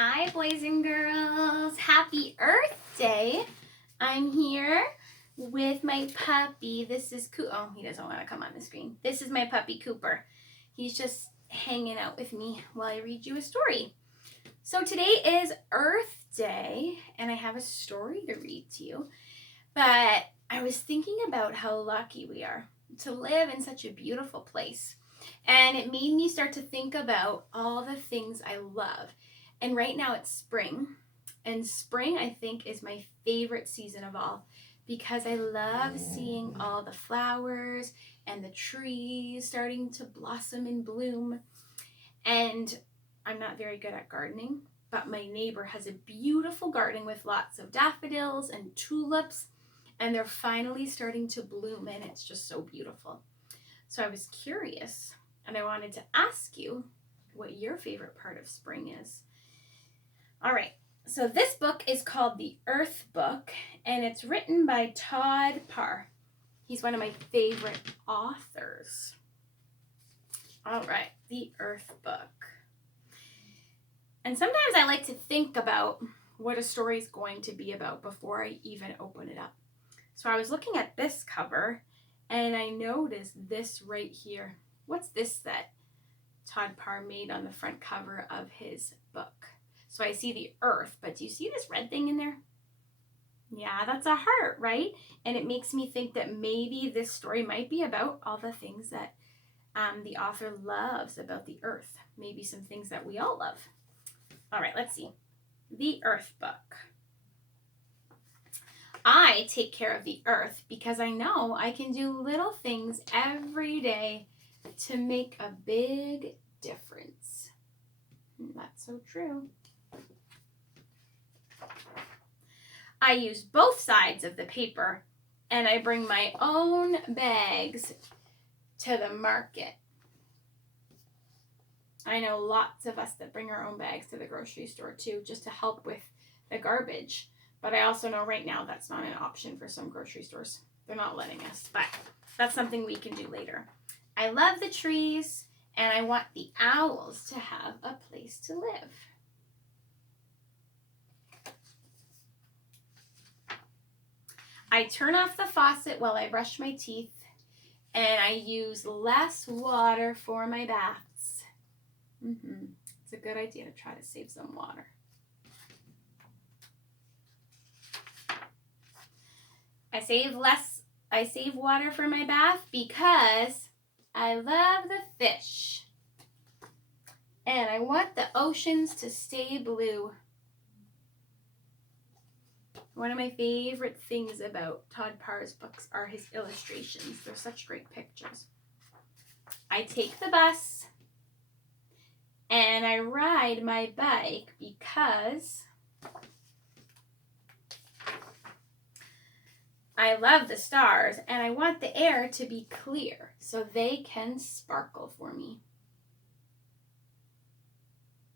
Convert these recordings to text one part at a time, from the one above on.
Hi, boys and girls. Happy Earth Day. I'm here with my puppy. This is Oh, he doesn't want to come on the screen. This is my puppy, Cooper. He's just hanging out with me while I read you a story. So today is Earth Day, and I have a story to read to you. But I was thinking about how lucky we are to live in such a beautiful place. And it made me start to think about all the things I love. And right now it's spring. And spring, I think, is my favorite season of all because I love seeing all the flowers and the trees starting to blossom and bloom. And I'm not very good at gardening, but my neighbor has a beautiful garden with lots of daffodils and tulips, and they're finally starting to bloom, and it's just so beautiful. So I was curious, and I wanted to ask you what your favorite part of spring is. All right, so this book is called The Earth Book, and it's written by Todd Parr. He's one of my favorite authors. All right, The Earth Book. And sometimes I like to think about what a story is going to be about before I even open it up. So I was looking at this cover, and I noticed this right here. What's this that Todd Parr made on the front cover of his book? So I see the earth, but do you see this red thing in there? Yeah, that's a heart, right? And it makes me think that maybe this story might be about all the things that the author loves about the earth. Maybe some things that we all love. All right, let's see. The Earth Book. I take care of the earth because I know I can do little things every day to make a big difference. That's so true. I use both sides of the paper, and I bring my own bags to the market. I know lots of us that bring our own bags to the grocery store too, just to help with the garbage. But I also know right now that's not an option for some grocery stores. They're not letting us, but that's something we can do later. I love the trees, and I want the owls to have a place to live. I turn off the faucet while I brush my teeth, and I use less water for my baths. It's a good idea to try to save some water. I save water for my bath because I love the fish. And I want the oceans to stay blue. One of my favorite things about Todd Parr's books are his illustrations. They're such great pictures. I take the bus and I ride my bike because I love the stars and I want the air to be clear so they can sparkle for me.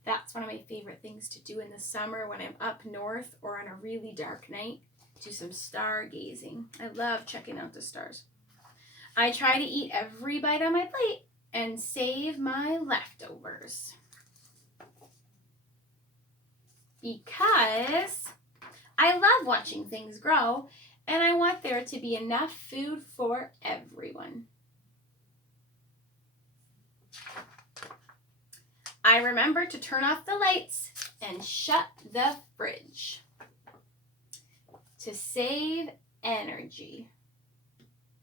That's one of my favorite things to do in the summer when I'm up north or on a really dark night. Do some stargazing. I love checking out the stars. I try to eat every bite on my plate and save my leftovers. Because I love watching things grow and I want there to be enough food for everyone. I remember to turn off the lights and shut the fridge to save energy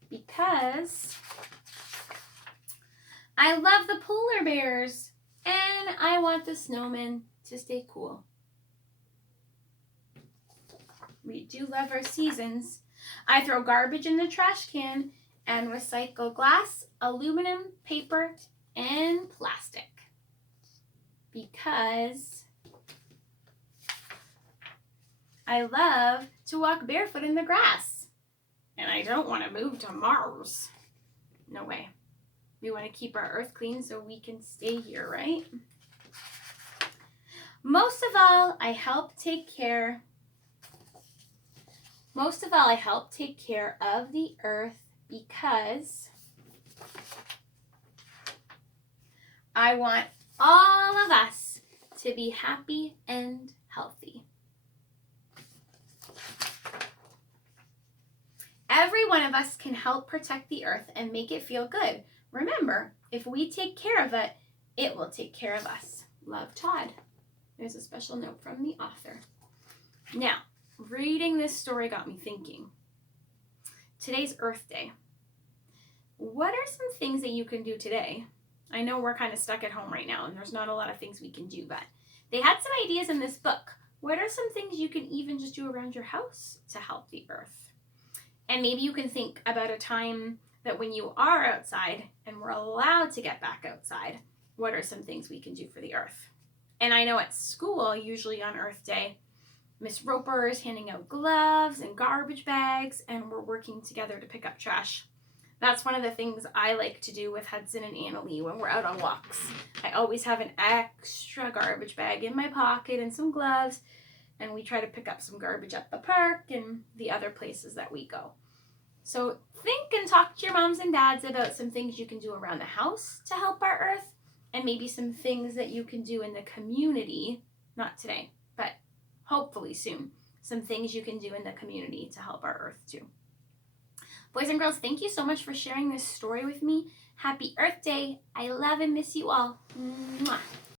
because I love the polar bears and I want the snowmen to stay cool. We do love our seasons. I throw garbage in the trash can and recycle glass, aluminum, paper, and plastic. Because I love to walk barefoot in the grass. And I don't want to move to Mars. No way. We want to keep our earth clean so we can stay here, right? Most of all, I help take care of the earth because I want all of us to be happy and healthy. Every one of us can help protect the earth and make it feel good. Remember, if we take care of it, it will take care of us. Love, Todd. There's a special note from the author. Now, reading this story got me thinking. Today's Earth Day. What are some things that you can do today? I know we're kind of stuck at home right now and there's not a lot of things we can do, but they had some ideas in this book. What are some things you can even just do around your house to help the earth? And maybe you can think about a time that when you are outside and we're allowed to get back outside, what are some things we can do for the earth? And I know at school, usually on Earth Day, Miss Roper is handing out gloves and garbage bags, and we're working together to pick up trash. That's one of the things I like to do with Hudson and Annalie when we're out on walks. I always have an extra garbage bag in my pocket and some gloves, and we try to pick up some garbage at the park and the other places that we go. So think and talk to your moms and dads about some things you can do around the house to help our earth, and maybe some things that you can do in the community, not today, but hopefully soon, some things you can do in the community to help our earth too. Boys and girls, thank you so much for sharing this story with me. Happy Earth Day. I love and miss you all. Mwah.